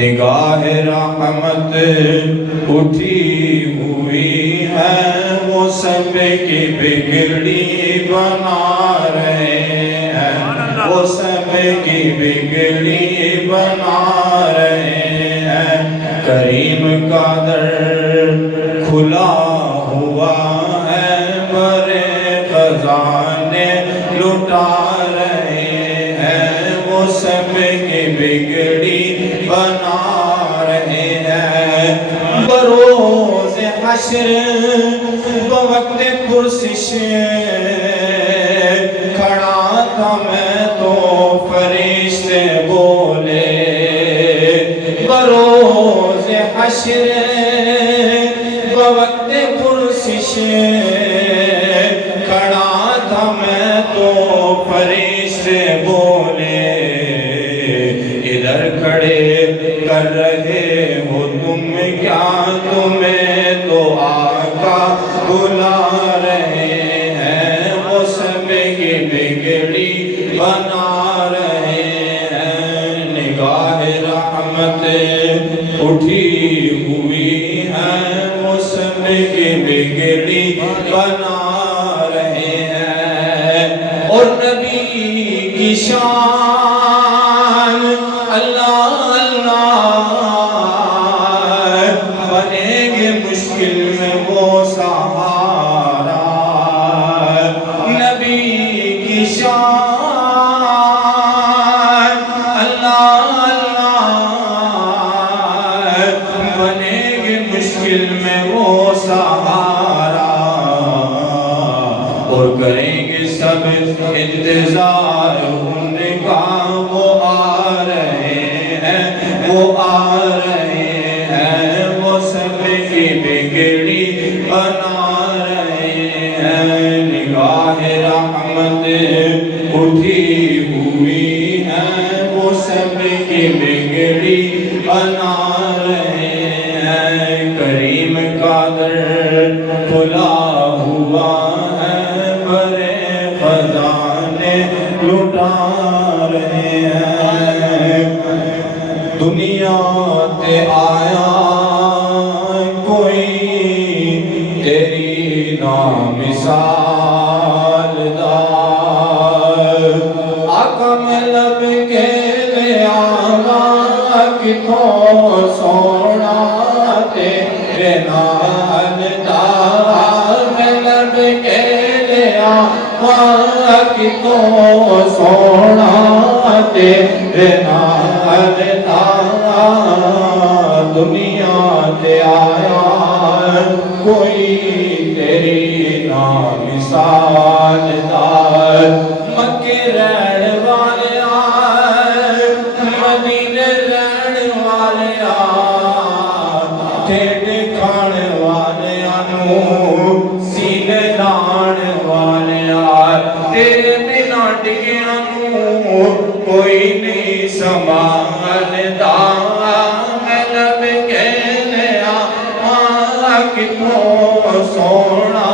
نگاہ رحمت اٹھی ہوئی ہے، وہ سب کی بگڑی بنا رہے ہیں، وہ سب کی بگڑی بنا رہے ہیں۔ کریم کا در کھلا ہوا ہے، بڑے خزانے لٹا رہے ہیں، وہ سب کی بگڑی بنا رہے ہیں۔ بروز حشر بوقت پرسش کھڑا تھا میں تو فرشتے بولے، بروز حشر بوقت پرسش کھڑا تھا میں تو فرشتے بولے، ادھر کھڑے کر رہے ہو تم کیا، تمہیں تو آقا بلا رہے ہیں، وہ سب کی بگڑی بنا رہے ہیں۔ نگاہ رحمت اٹھی ہوئی ہے، وہ سب کی بگڑی بنا رہے ہیں۔ اور نبی کی شان اللہ اللہ بنیں گے مشکل میں وہ سہارا، نبی کی شان اللہ اللہ بنیں گے مشکل میں وہ سہارا، اور کریں گے سب انتظار ان کا، وہ آ رہے ہیں، وہ آ رہے ہیں، وہ سب کی بگڑی بنا رہے ہیں۔ نگاہ رحمت اٹھی ہوئی ہے، وہ سب کی بگڑی بنا رہے ہیں۔ کریم کا در کھلا ہوا ہے، بڑے خزانے لٹا رہے ہیں۔ دنیا تے آیا کوئی تیری نامثال دا، آقا میں لب کے لیا کتوں سونا تیرے نال دا، میں لب کے لیا کتوں سونا تیرے نال دا، دنیا تے آیا کوئی تیری نامثال دا، مکے رہن والیا مدینے رہن والیا، ٹھیڈ کھان والیا نو سینے لان والیا، تیرے بنا ڈگیاں نو کوئی نہیں سنبھالدا، میں لب کہنے کتوں سونا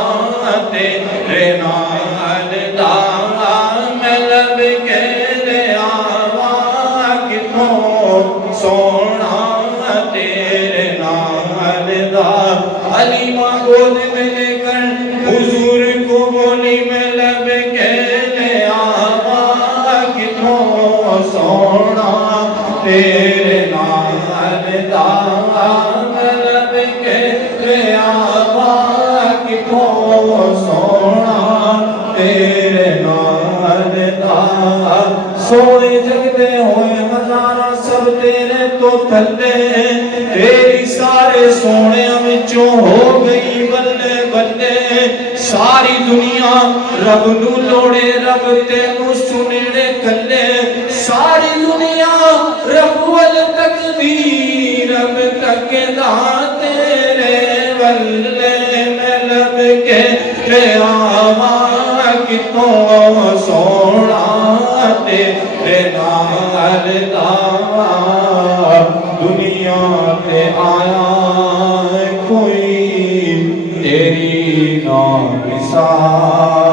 تیرے نال دا، میں لب کہنے کتوں سونا تیرے نال دا، علیمہ گود میں لے کر حضور کو بولی، میں لب کہنے کتوں سونا تیرے نال دا، میں لب کہنے کتوں سونا تیرے نال دا، سونے جگدے ہوئے ہزاراں سب تیرے تو تھلے، تیری سارے سونے وچوں ہو گئی بلے بلے، ساری دنیا رب نو لوڑے رب تینوں سننے کلے، ساری دنیا رب ول تکبی رب تک دا تیرے ولے، میں لب کے کتوں سونا تیرے نال دا، دنیا تے آیا کوئی تیری نامثال